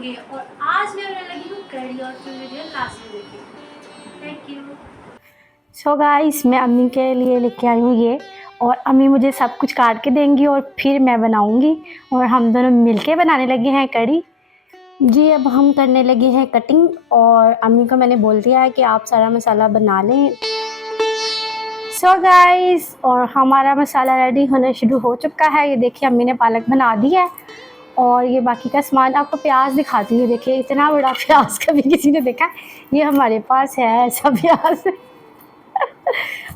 होंगे। और आज मैं बनाने लगी हूँ कढ़ी, और फिर वीडियो लास्ट में देखिए। Thank you. सो गाइस, मैं अम्मी के लिए लेके आई हूँ ये, और अम्मी मुझे सब कुछ काट के देंगी और फिर मैं बनाऊँगी, और हम दोनों मिलके बनाने लगे हैं कढ़ी। जी, अब हम करने लगे हैं कटिंग, और अम्मी को मैंने बोल दिया है कि आप सारा मसाला बना लें। सो गाइस, और हमारा मसाला रेडी होना शुरू हो चुका है। ये देखिए अम्मी ने पालक बना दी है, और ये बाकी का सामान आपको प्याज दिखाती हूँ। देखिए इतना बड़ा प्याज कभी किसी ने देखा? ये हमारे पास है ऐसा प्याज।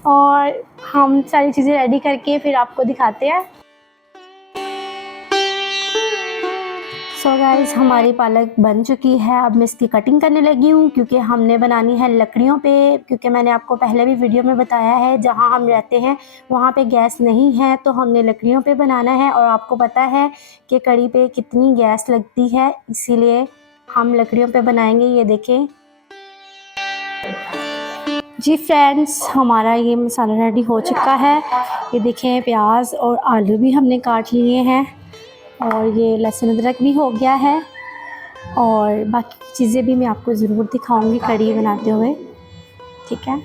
और हम सारी चीज़ें रेडी करके फिर आपको दिखाते हैं। सो गाइस, हमारी पालक बन चुकी है। अब मैं इसकी कटिंग करने लगी हूँ, क्योंकि हमने बनानी है लकड़ियों पे। क्योंकि मैंने आपको पहले भी वीडियो में बताया है, जहाँ हम रहते हैं वहाँ पे गैस नहीं है, तो हमने लकड़ियों पे बनाना है। और आपको पता है कि कढ़ी पे कितनी गैस लगती है, इसीलिए हम लकड़ियों पे बनाएंगे। ये देखें जी फ्रेंड्स, हमारा ये मसाला रेडी हो चुका है। ये देखें प्याज और आलू भी हमने काट लिए हैं, और ये लहसुन अदरक भी हो गया है, और बाकी चीज़ें भी मैं आपको ज़रूर दिखाऊंगी कढ़ी बनाते हुए, ठीक है।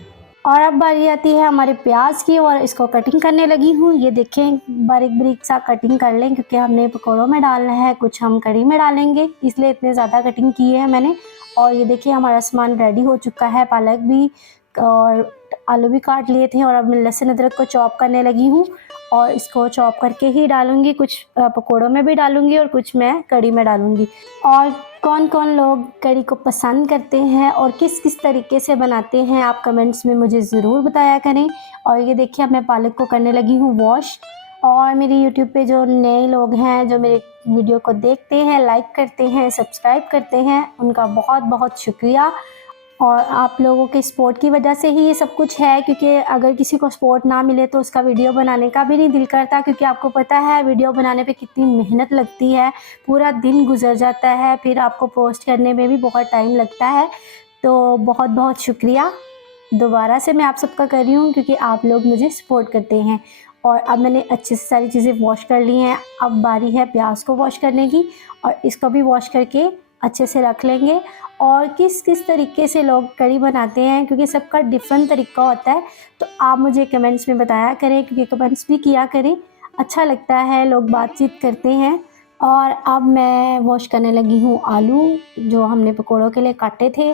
और अब बारी आती है हमारे प्याज की, और इसको कटिंग करने लगी हूँ। ये देखें बारीक बारीक सा कटिंग कर लें, क्योंकि हमने पकौड़ों में डालना है, कुछ हम कढ़ी में डालेंगे, इसलिए इतने ज़्यादा कटिंग की है मैंने। और ये देखिए हमारा सामान रेडी हो चुका है, पालक भी और आलू भी काट लिए थे, और अब मैं लहसुन अदरक को चॉप करने लगी हूँ, और इसको चॉप करके ही डालूंगी। कुछ पकौड़ों में भी डालूंगी और कुछ मैं कढ़ी में डालूंगी। और कौन कौन लोग कढ़ी को पसंद करते हैं और किस किस तरीके से बनाते हैं, आप कमेंट्स में मुझे ज़रूर बताया करें। और ये देखिए अब मैं पालक को करने लगी हूँ वॉश। और मेरी यूट्यूब पे जो नए लोग हैं, जो मेरे वीडियो को देखते हैं, लाइक करते हैं, सब्सक्राइब करते हैं, उनका बहुत बहुत शुक्रिया। और आप लोगों के सपोर्ट की वजह से ही ये सब कुछ है, क्योंकि अगर किसी को सपोर्ट ना मिले तो उसका वीडियो बनाने का भी नहीं दिल करता। क्योंकि आपको पता है वीडियो बनाने पे कितनी मेहनत लगती है, पूरा दिन गुजर जाता है, फिर आपको पोस्ट करने में भी बहुत टाइम लगता है। तो बहुत बहुत शुक्रिया दोबारा से मैं आप सबका कर रही हूँ, क्योंकि आप लोग मुझे सपोर्ट करते हैं। और अब मैंने अच्छे से सारी चीज़ें वॉश कर ली हैं। अब बारी है प्याज को वॉश करने की, और इसको भी वॉश करके अच्छे से रख लेंगे। और किस किस तरीके से लोग कढ़ी बनाते हैं, क्योंकि सबका डिफरेंट तरीका होता है, तो आप मुझे कमेंट्स में बताया करें, क्योंकि कमेंट्स भी किया करें, अच्छा लगता है, लोग बातचीत करते हैं। और अब मैं वॉश करने लगी हूँ आलू, जो हमने पकौड़ों के लिए काटे थे।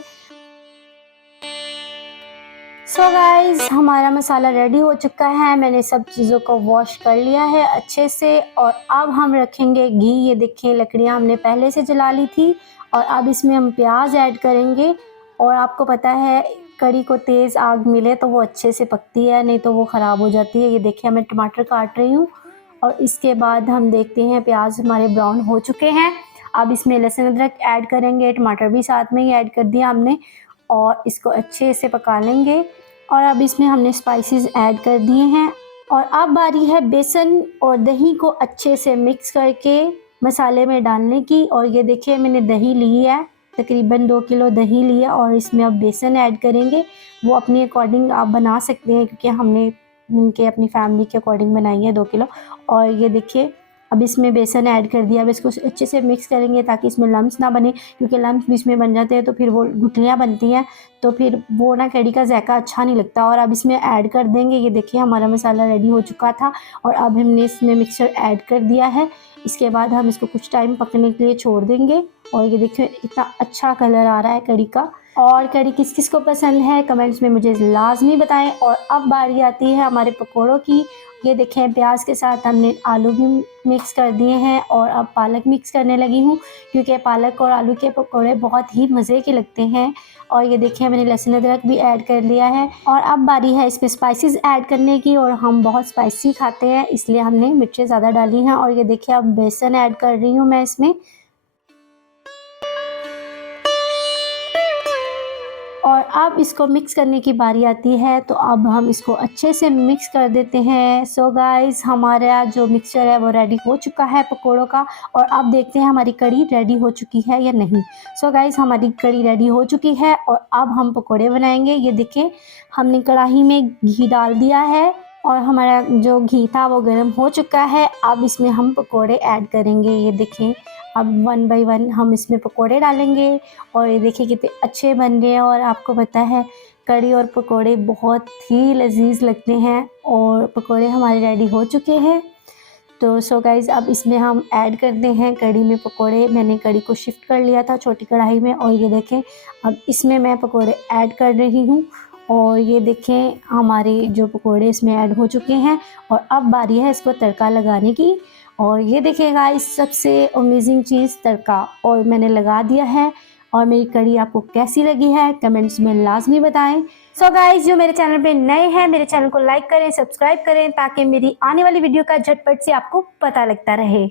सो गाइस, हमारा मसाला रेडी हो चुका है। मैंने सब चीज़ों को वॉश कर लिया है अच्छे से। और अब हम रखेंगे घी। ये देखिए लकड़ियाँ हमने पहले से जला ली थी, और अब इसमें हम प्याज ऐड करेंगे। और आपको पता है कढ़ी को तेज़ आग मिले तो वो अच्छे से पकती है, नहीं तो वो ख़राब हो जाती है। ये देखिए मैं टमाटर काट रही हूँ, और इसके बाद हम देखते हैं प्याज हमारे ब्राउन हो चुके हैं। अब इसमें लहसुन अदरक ऐड करेंगे, टमाटर भी साथ में ही ऐड कर दिया हमने, और इसको अच्छे से पका लेंगे। और अब इसमें हमने स्पाइसेस ऐड कर दिए हैं। और अब बारी है बेसन और दही को अच्छे से मिक्स करके मसाले में डालने की। और ये देखिए मैंने दही ली है, तकरीबन 2 किलो दही लिया, और इसमें अब बेसन ऐड करेंगे। वो अपने अकॉर्डिंग आप बना सकते हैं, क्योंकि हमने इनके अपनी फैमिली के अकॉर्डिंग बनाई है 2 किलो। और ये देखिए अब इसमें बेसन ऐड कर दिया। अब इसको अच्छे से मिक्स करेंगे ताकि इसमें लम्स ना बने, क्योंकि लम्स बीच में बन जाते हैं तो फिर वो गुठलियाँ बनती हैं, तो फिर वो ना कढ़ी का जायका अच्छा नहीं लगता। और अब इसमें ऐड कर देंगे। ये देखिए हमारा मसाला रेडी हो चुका था, और अब हमने इसमें मिक्सचर ऐड कर दिया है। इसके बाद हम इसको कुछ टाइम पकने के लिए छोड़ देंगे। और ये देखिए इतना अच्छा कलर आ रहा है कढ़ी का। और कढ़ी किस किस को पसंद है कमेंट्स में मुझे लाजमी बताएं। और अब बारी आती है हमारे पकौड़ों की। ये देखें प्याज के साथ हमने आलू भी मिक्स कर दिए हैं, और अब पालक मिक्स करने लगी हूँ, क्योंकि पालक और आलू के पकौड़े बहुत ही मज़े के लगते हैं। और ये देखिए मैंने लहसुन अदरक भी ऐड कर लिया है। और अब बारी है इसमें स्पाइसेस ऐड करने की, और हम बहुत स्पाइसी खाते हैं, इसलिए हमने मिर्चें ज़्यादा डाली हैं। और ये देखिए अब बेसन ऐड कर रही हूँ मैं इसमें। और अब इसको मिक्स करने की बारी आती है, तो अब हम इसको अच्छे से मिक्स कर देते हैं। सो गाइस, हमारा जो मिक्सचर है वो रेडी हो चुका है पकोड़ों का। और अब देखते हैं हमारी कढ़ी रेडी हो चुकी है या नहीं। सो गाइस, हमारी कढ़ी रेडी हो चुकी है, और अब हम पकोड़े बनाएंगे। ये देखें हमने कढ़ाई में घी डाल दिया है, और हमारा जो घी था वो गर्म हो चुका है। अब इसमें हम पकोड़े ऐड करेंगे। ये देखें अब 1 बाय 1 हम इसमें पकोड़े डालेंगे और ये देखिए कितने अच्छे बन गए हैं। और आपको पता है कढ़ी और पकोड़े बहुत ही लजीज लगते हैं और पकोड़े हमारे रेडी हो चुके हैं। तो सो गाइज़ अब इसमें हम ऐड करते हैं कढ़ी में पकोड़े। मैंने कढ़ी को शिफ्ट कर लिया था छोटी कढ़ाई में और ये देखें अब इसमें मैं पकोड़े ऐड कर रही हूँ। और ये देखें हमारे जो पकोड़े इसमें ऐड हो चुके हैं और अब बारी है इसको तड़का लगाने की। और ये देखें गाइस सबसे अमेजिंग चीज़ तड़का और मैंने लगा दिया है। और मेरी कढ़ी आपको कैसी लगी है कमेंट्स में लाजमी बताएं। सो गाइस जो मेरे चैनल पे नए हैं मेरे चैनल को लाइक करें, सब्सक्राइब करें ताकि मेरी आने वाली वीडियो का झटपट से आपको पता लगता रहे।